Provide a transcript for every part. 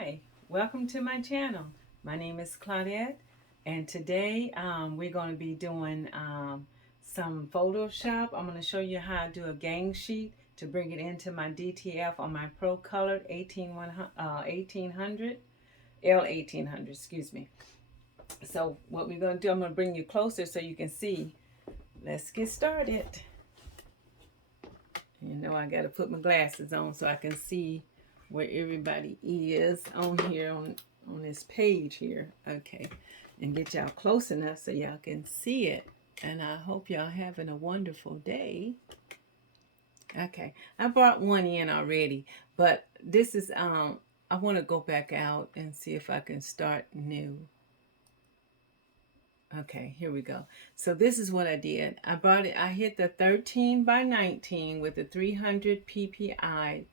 Hi, welcome to my channel. My name is Claudette, and today we're going to be doing some Photoshop. I'm going to show you how to do a gang sheet to bring it into my DTF on my Pro Colored 1800 L1800, excuse me. So what we're going to do, I'm going to bring you closer so you can see. Let's get started. You know I got to put my glasses on so I can see where everybody is on here on this page here. Okay, and get y'all close enough so y'all can see it. And I hope y'all having a wonderful day. Okay, I brought one in already, but this is I want to go back out and see if I can start new. Okay, here we go. So this is what I did. I brought it, I hit the 13 by 19 with the 300 ppi.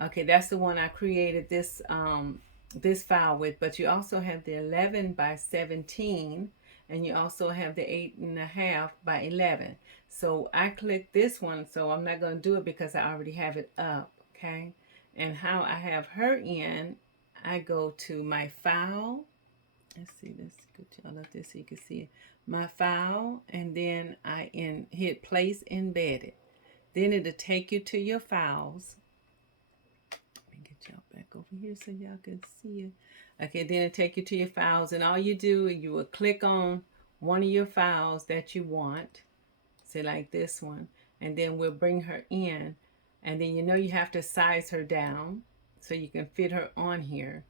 Okay, that's the one I created this file with, but you also have the 11 by 17, and you also have the 8.5 by 11. So I clicked this one, so I'm not going to do it because I already have it up, okay? And how I have her in, I go to my file. Let's see, let's go y'all up this so you can see it. My file, and then I hit place embedded. Then it'll take you to your files. Let me get y'all back over here so y'all can see it. Okay, then it'll take you to your files, and all you do is you will click on one of your files that you want. Say like this one, and then we'll bring her in, and then you have to size her down so you can fit her on here.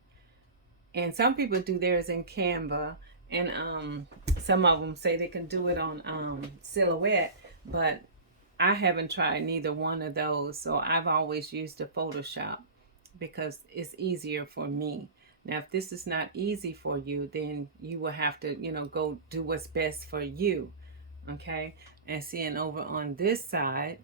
And some people do theirs in Canva, and some of them say they can do it on Silhouette, but I haven't tried neither one of those, so I've always used the Photoshop because it's easier for me. Now, if this is not easy for you, then you will have to, go do what's best for you, okay? And seeing over on this side,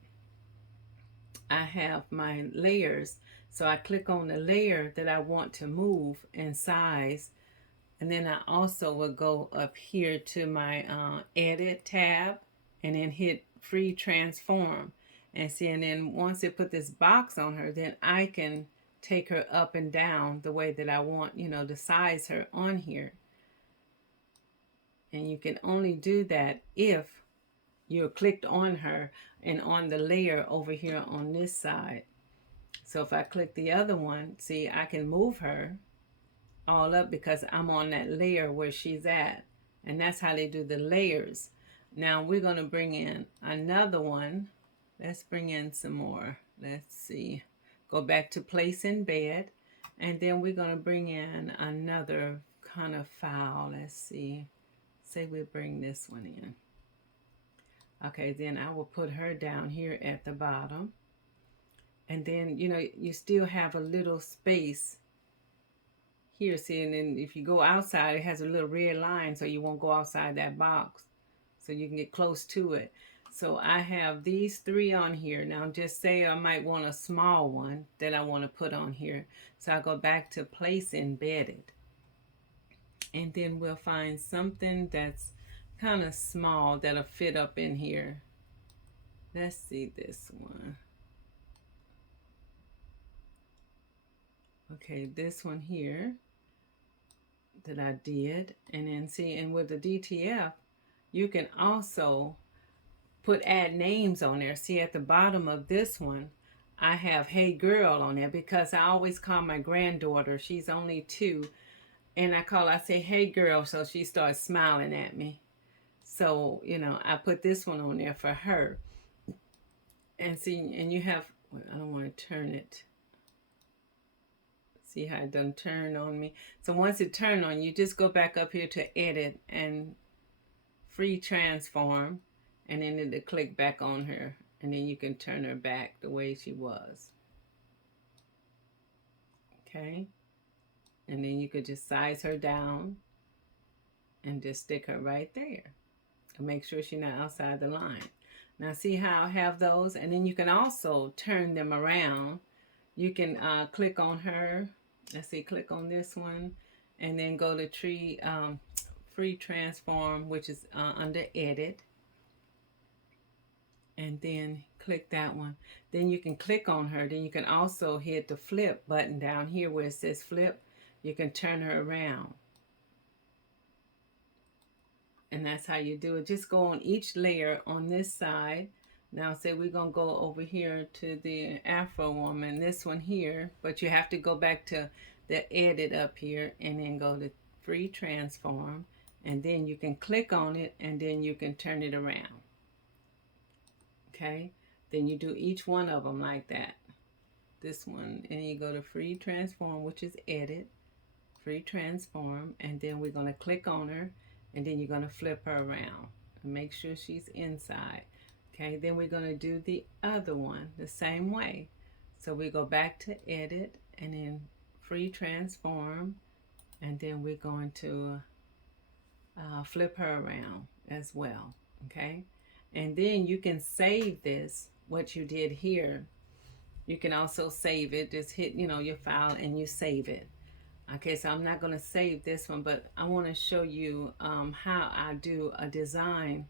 I have my layers. So I click on the layer that I want to move and size. And then I also will go up here to my edit tab and then hit free transform. And see, and then once it put this box on her, then I can take her up and down the way that I want, to size her on here. And you can only do that if you're clicked on her and on the layer over here on this side. So if I click the other one, see, I can move her all up because I'm on that layer where she's at. And that's how they do the layers. Now we're going to bring in another one. Let's bring in some more. Let's see. Go back to place in bed. And then we're going to bring in another kind of file. Let's see. Say we bring this one in. Okay, then I will put her down here at the bottom. And then, you still have a little space here. See, and then if you go outside, it has a little red line, so you won't go outside that box. So you can get close to it. So I have these three on here. Now, just say I might want a small one that I want to put on here. So I go back to place embedded. And then we'll find something that's kind of small that'll fit up in here. Let's see this one. Okay, this one here that I did. And then see, and with the DTF, you can also add names on there. See, at the bottom of this one, I have Hey Girl on there because I always call my granddaughter, she's only 2, and I say Hey Girl, so she starts smiling at me. So, I put this one on there for her. And see, and you have, I don't want to turn it. See how it done turn on me. So once it turned on, you just go back up here to edit and free transform, and then it'll click back on her, and then you can turn her back the way she was. Okay, and then you could just size her down and just stick her right there and make sure she's not outside the line. Now see how I have those, and then you can also turn them around. You can click on her. Let's see, click on this one, and then go to free transform, which is under edit, and then click that one. Then you can click on her. Then you can also hit the flip button down here where it says flip. you can turn her around. And that's how you do it. Just go on each layer on this side. Now say we're going to go over here to the Afro woman, this one here, but you have to go back to the edit up here and then go to free transform, and then you can click on it and then you can turn it around. Okay, then you do each one of them like that. This one, and you go to free transform, which is edit, free transform, and then we're going to click on her, and then you're going to flip her around and make sure she's inside. Okay, then we're going to do the other one the same way. So we go back to edit and then free transform, and then we're going to flip her around as well. Okay, and then you can save this, what you did here. You can also save it. Just hit, your file and you save it. Okay, so I'm not going to save this one, but I want to show you how I do a design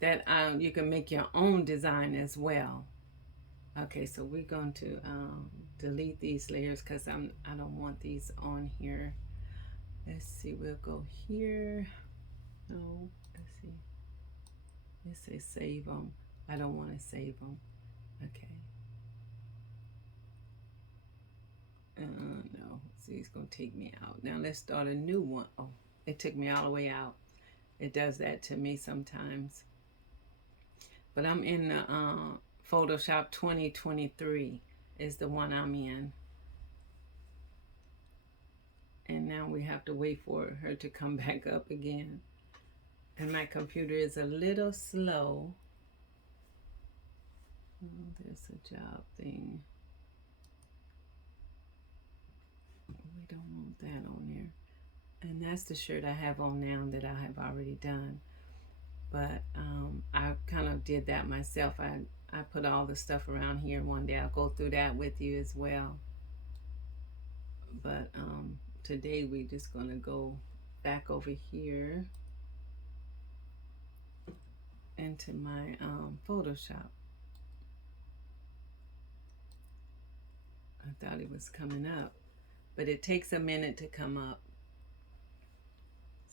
that you can make your own design as well. Okay, so we're going to delete these layers because I don't want these on here. Let's see, we'll go here. No, let's see. Let's say save them. I don't want to save them. Okay. No, see, it's going to take me out. Now let's start a new one. Oh, it took me all the way out. It does that to me sometimes. But I'm in the Photoshop 2023 is the one I'm in. And now we have to wait for her to come back up again. And my computer is a little slow. Oh, there's a job thing. We don't want that on there. And that's the shirt I have on now that I have already done. But I kind of did that myself. I put all the stuff around here. One day I'll go through that with you as well. But today we're just going to go back over here into my Photoshop. I thought it was coming up, but it takes a minute to come up.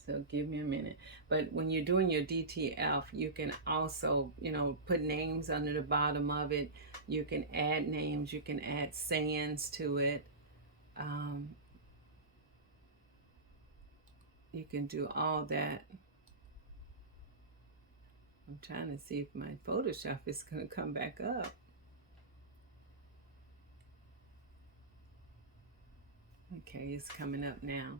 So give me a minute. But when you're doing your DTF, you can also, put names under the bottom of it. You can add names. You can add sayings to it. You can do all that. I'm trying to see if my Photoshop is going to come back up. Okay, it's coming up now.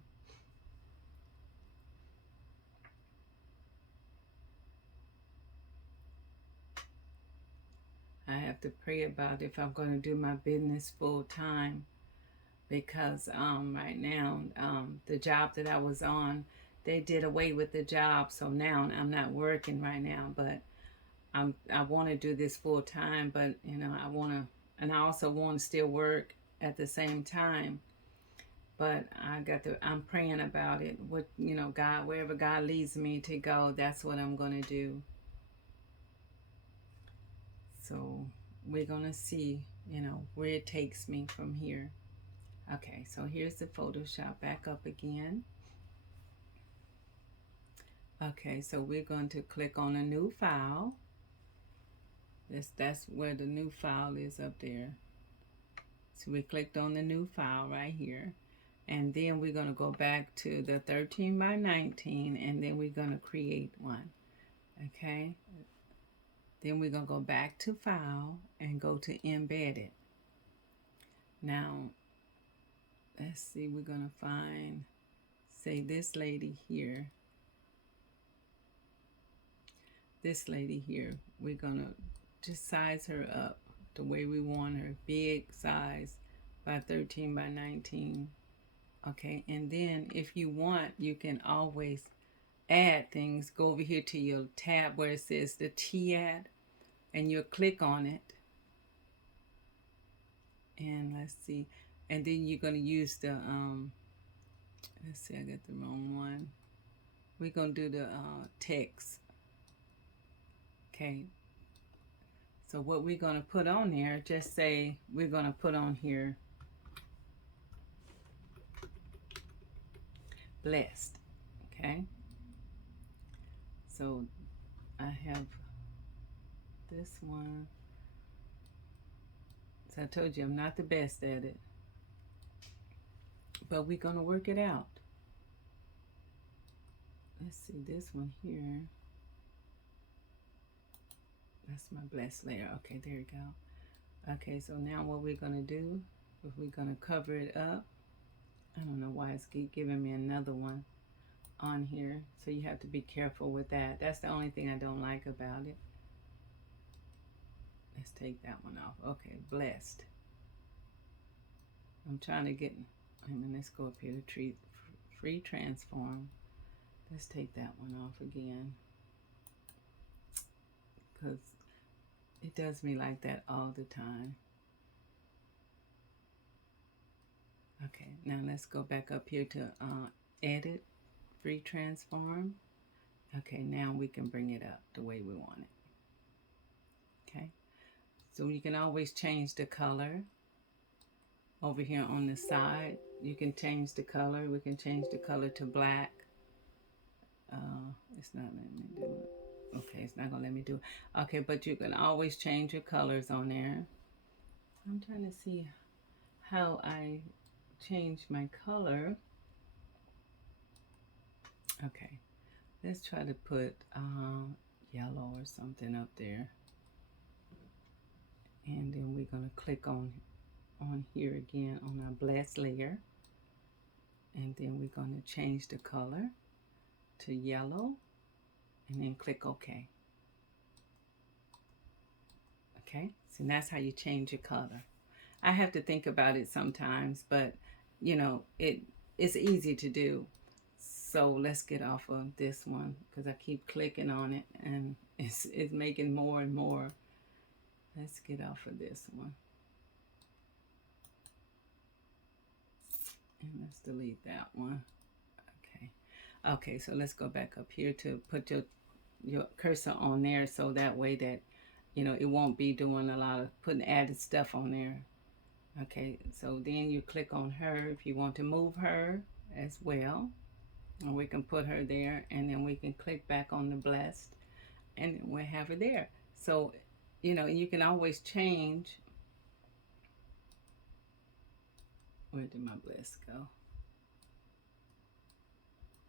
I have to pray about if I'm going to do my business full time, because right now the job that I was on, they did away with the job, so now I'm not working right now. But I want to do this full time, but I want to, and I also want to still work at the same time. But I'm praying about it. What God, wherever God leads me to go, that's what I'm going to do. So we're going to see, where it takes me from here. Okay, so here's the Photoshop back up again. Okay, so we're going to click on a new file. That's where the new file is up there. So we clicked on the new file right here. And then we're going to go back to the 13 by 19, and then we're going to create one. Okay. Then we're going to go back to file and go to embedded. Now, let's see, we're going to find, say, this lady here. This lady here, we're going to just size her up the way we want her. Big size by 13 by 19. Okay, and then if you want, you can always add things. Go over here to your tab where it says the T at, and you'll click on it. And let's see, and then you're going to use the, let's see, I got the wrong one. We're going to do the text. Okay, so what we're going to put on there, just say we're going to put on here, Blessed. Okay, so I have this one. So I told you I'm not the best at it, but we're gonna work it out. Let's see this one here. That's my blessed layer. Okay, there you go. Okay, so now what we're gonna do is we're gonna cover it up. I don't know why it's giving me another one on here, so you have to be careful with that. That's the only thing I don't like about it. Let's take that one off. Okay, blessed. I'm trying to get, I mean, let's go up here to free transform. Let's take that one off again, because it does me like that all the time. Okay, now let's go back up here to edit, free transform. Okay, now we can bring it up the way we want it. Okay, so you can always change the color. Over here on the side, you can change the color. We can change the color to black. It's not letting me do it. Okay, it's not gonna let me do it. Okay, but you can always change your colors on there. I'm trying to see how I change my color. Okay, let's try to put yellow or something up there. And then we're gonna click on here again on our blessed layer. And then we're gonna change the color to yellow and then click OK. Okay, so that's how you change your color. I have to think about it sometimes, but you know, it's easy to do. So let's get off of this one because I keep clicking on it and it's making more and more. Let's get off of this one. And let's delete that one. Okay. Okay, so let's go back up here to put your cursor on there so that way that, you know, it won't be doing a lot of putting added stuff on there. Okay, so then you click on her if you want to move her as well. And we can put her there and then we can click back on the blessed and then we'll have her there. So, you know, you can always change. Where did my blessed go?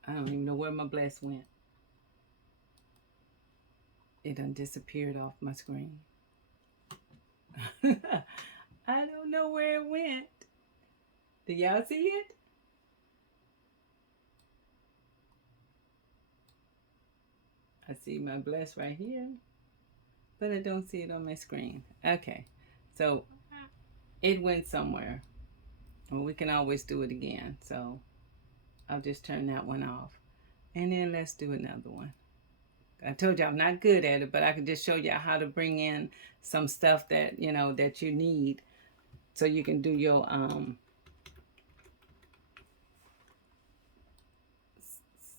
I don't even know where my blessed went. It done disappeared off my screen. I don't know where it went. Do y'all see it? I see my bless right here, but I don't see it on my screen. Okay, so it went somewhere. Well, we can always do it again. So I'll just turn that one off. And then let's do another one. I told you I'm not good at it, but I can just show you how to bring in some stuff that, you know, that you need so you can do your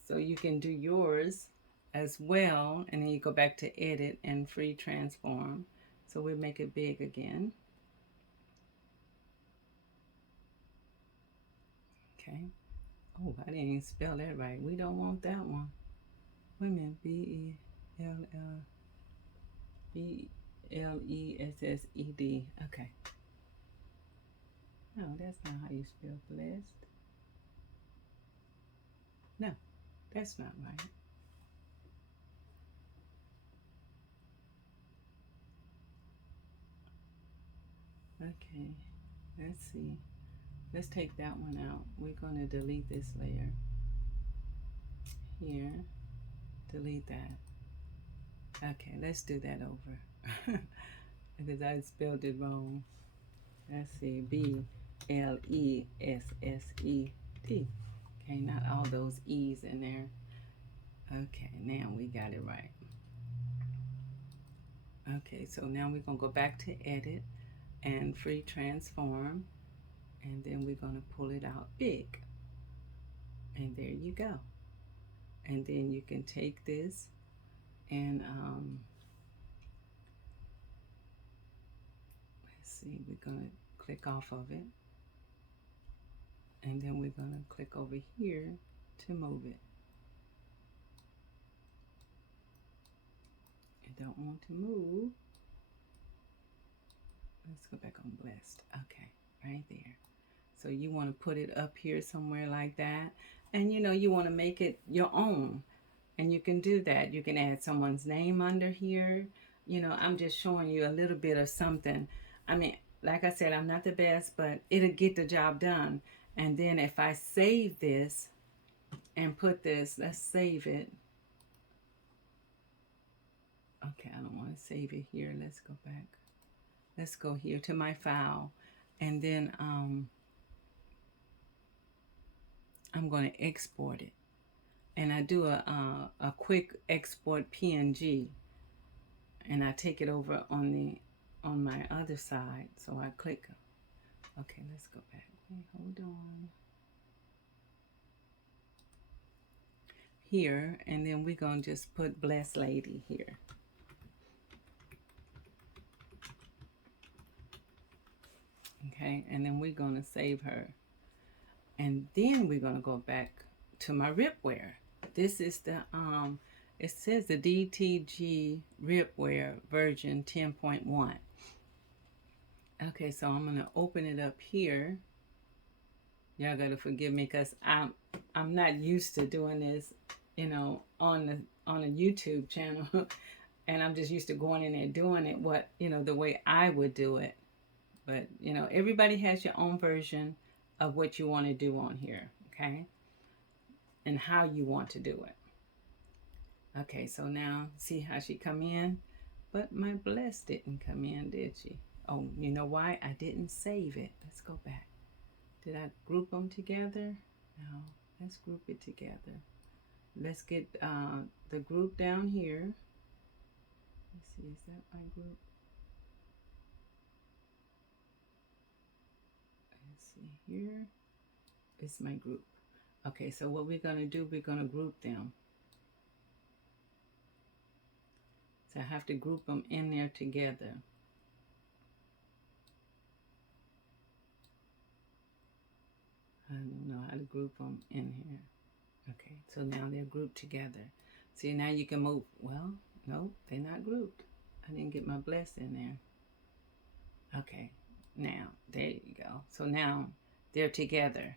so you can do yours as well, and then you go back to edit and free transform. So we make it big again. Okay. Oh, I didn't even spell that right. We don't want that one. Wait a minute. BLESSED. Okay. No, that's not how you spell blessed. No, that's not right. Okay, let's see. Let's take that one out. We're going to delete this layer. Here, delete that. Okay, let's do that over. Because I spelled it wrong. Let's see, BLESSED. Okay, not all those E's in there. Okay, now we got it right. Okay, so now we're going to go back to edit and free transform. And then we're going to pull it out big. And there you go. And then you can take this and let's see, we're going to click off of it. And then we're going to click over here to move it. It don't want to move. Let's go back on blessed. Okay, right there. So you want to put it up here somewhere like that. And you want to make it your own. And you can do that. You can add someone's name under here. I'm just showing you a little bit of something. I mean, like I said, I'm not the best, but it'll get the job done. And then if I save this and put this, let's save it. Okay, I don't want to save it here. Let's go back. Let's go here to my file. And then I'm going to export it. And I do a quick export PNG. And I take it over on my other side. So I click. Okay, let's go back. Wait, hold on. Here, and then we're going to just put Blessed Lady here. Okay, and then we're going to save her. And then we're going to go back to my ripware. This is the, it says the DTG ripware version 10.1. Okay, so I'm going to open it up here. Y'all got to forgive me because I'm not used to doing this, on a YouTube channel. And I'm just used to going in there doing it the way I would do it. But, everybody has your own version of what you want to do on here, okay? And how you want to do it. Okay, so now see how she come in? But my Blessed didn't come in, did she? Oh, you know why? I didn't save it. Let's go back. Did I group them together? No, let's group it together. Let's get the group down here. Let's see, is that my group? Let's see here. It's my group. Okay, so what we're going to do, we're going to group them. So I have to group them in there together. I don't know how to group them in here. Okay, so now they're grouped together. See, now you can move. Well, no, they're not grouped. I didn't get my Blessed in there. Okay, now, there you go. So now they're together.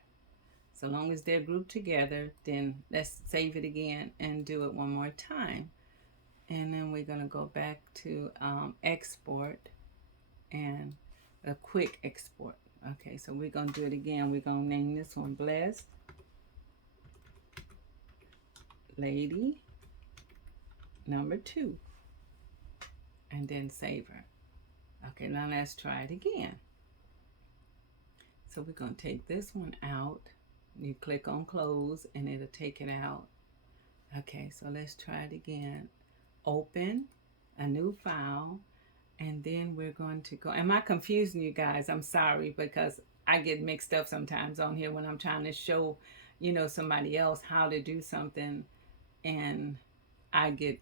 So long as they're grouped together, then let's save it again and do it one more time. And then we're going to go back to export and a quick export. Okay, so we're going to do it again. We're going to name this one Blessed Lady number 2. And then save her. Okay, now let's try it again. So we're going to take this one out. You click on close and it'll take it out. Okay, so let's try it again. Open a new file, and then we're going to go. Am I confusing you guys? I'm sorry, because I get mixed up sometimes on here when I'm trying to show, somebody else how to do something, and I get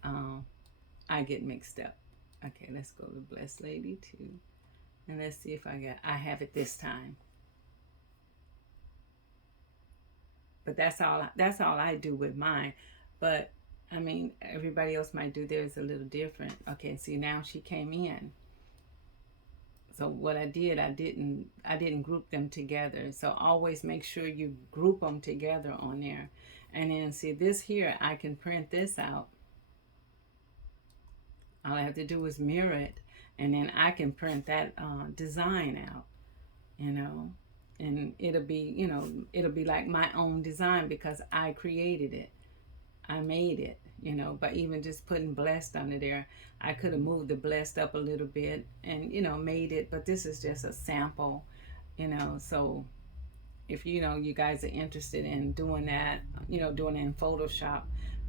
mixed up. Okay, let's go to Blessed Lady 2, and let's see if I have it this time. But that's all I do with mine. But I mean, everybody else might do theirs a little different. Okay, see, now she came in. So what I did, I didn't group them together. So always make sure you group them together on there. And then see this here, I can print this out. All I have to do is mirror it, and then I can print that design out, and it'll be like my own design because I created it. I made it, by even just putting Blessed under there. I could have moved the Blessed up a little bit and, made it, but this is just a sample, so if, you guys are interested in doing that, doing it in Photoshop,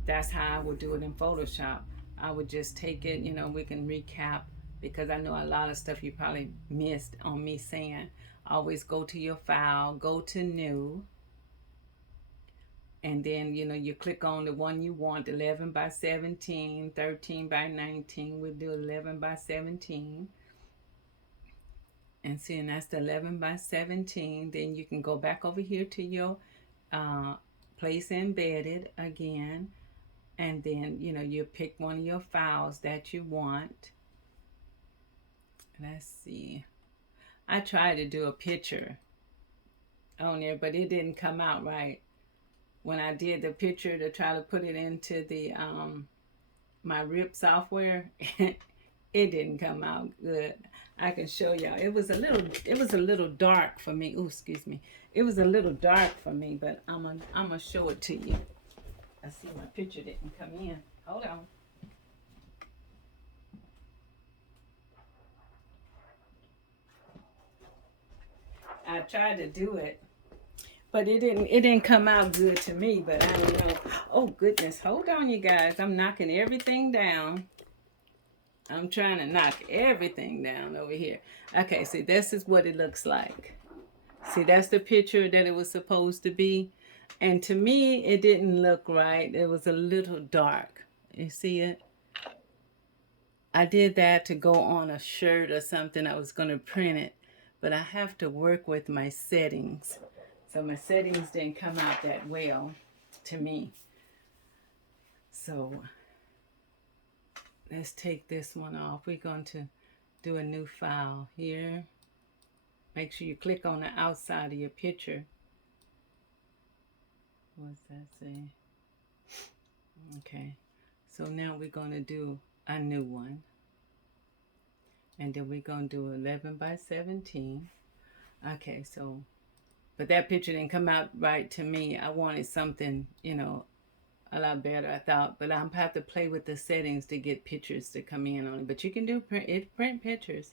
that's how I would do it in Photoshop. I would just take it, we can recap because I know a lot of stuff you probably missed on me saying. Always go to your file, go to new, and then, you click on the one you want, 11 by 17, 13 by 19. We'll do 11 by 17. And see, and that's the 11 by 17. Then you can go back over here to your place embedded again, and then you pick one of your files that you want. Let's see. I tried to do a picture on there, but it didn't come out right. When I did the picture to try to put it into the my RIP software, it didn't come out good. I can show y'all. It was a little dark for me. Ooh, excuse me. It was a little dark for me, but I'm gonna show it to you. I see my picture didn't come in. Hold on. I tried to do it, but it didn't come out good to me, but I don't know. Oh goodness, hold on you guys. I'm knocking everything down. I'm trying to knock everything down over here. Okay, see, this is what it looks like. See, that's the picture that it was supposed to be. And to me, it didn't look right. It was a little dark. You see it? I did that to go on a shirt or something. I was going to print it. But I have to work with my settings. So my settings didn't come out that well to me. So let's take this one off. We're going to do a new file here. Make sure you click on the outside of your picture. What's that say? Okay. So now we're going to do a new one. And then we're going to do 11 by 17. Okay, so, but that picture didn't come out right to me. I wanted something, a lot better, I thought. But I'm have to play with the settings to get pictures to come in on it. But you can do print pictures.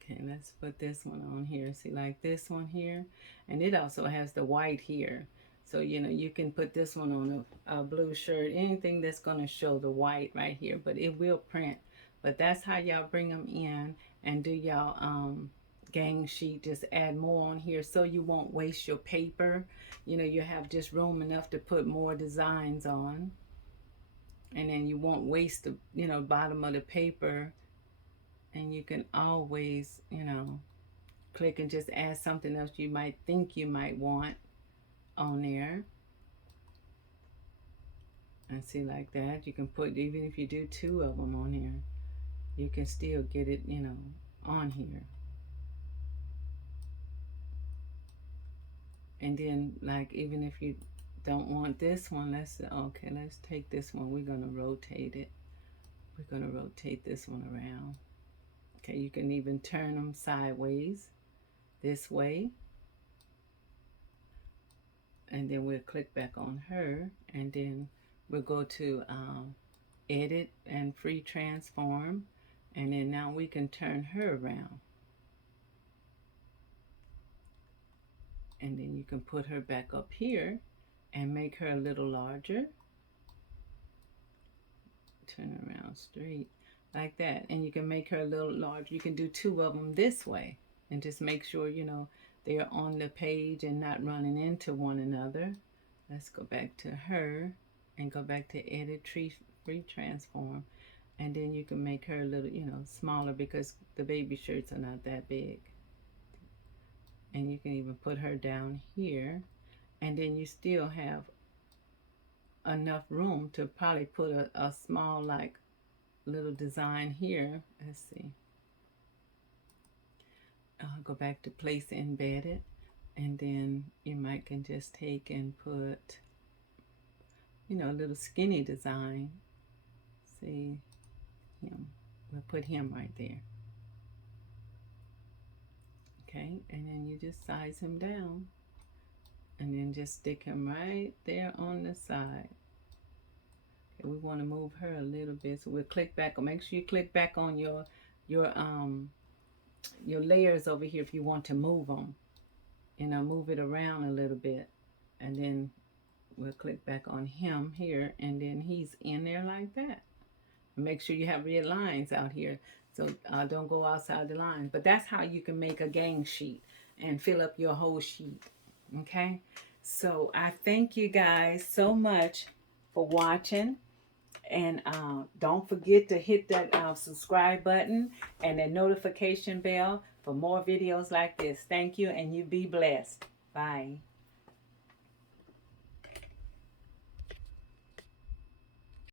Okay, let's put this one on here. See, like this one here. And it also has the white here. So, you can put this one on a blue shirt. Anything that's going to show the white right here. But it will print. But that's how y'all bring them in and do y'all gang sheet. Just add more on here so you won't waste your paper. You have just room enough to put more designs on. And then you won't waste the, bottom of the paper. And you can always, click and just add something else you might think you might want on there. And see, like that, you can put, even if you do 2 of them on here, you can still get it, on here. And then, like, even if you don't want this one, let's take this one. We're going to rotate it. We're going to rotate this one around. Okay, you can even turn them sideways this way. And then we'll click back on her, and then we'll go to edit and free transform, and then now we can turn her around. And then you can put her back up here and make her a little larger. Turn around straight like that, and you can make her a little larger. You can do 2 of them this way and just make sure they're on the page and not running into one another. Let's go back to her and go back to edit free transform, and then you can make her a little smaller because the baby shirts are not that big. And you can even put her down here, and then you still have enough room to probably put a small like little design here. Let's see. I'll go back to place embedded, and then you might can just take and put a little skinny design. See him. We'll put him right there. Okay, and then you just size him down, and then just stick him right there on the side. Okay, we want to move her a little bit, so we'll click back. Make sure you click back on your layers over here if you want to move them. Move it around a little bit, and then we'll click back on him here, and then he's in there like that. Make sure you have red lines out here, so don't go outside the line. But that's how you can make a gang sheet and fill up your whole sheet. Okay, so I thank you guys so much for watching, and don't forget to hit that subscribe button and that notification bell for more videos like this. Thank you, and you be blessed. Bye.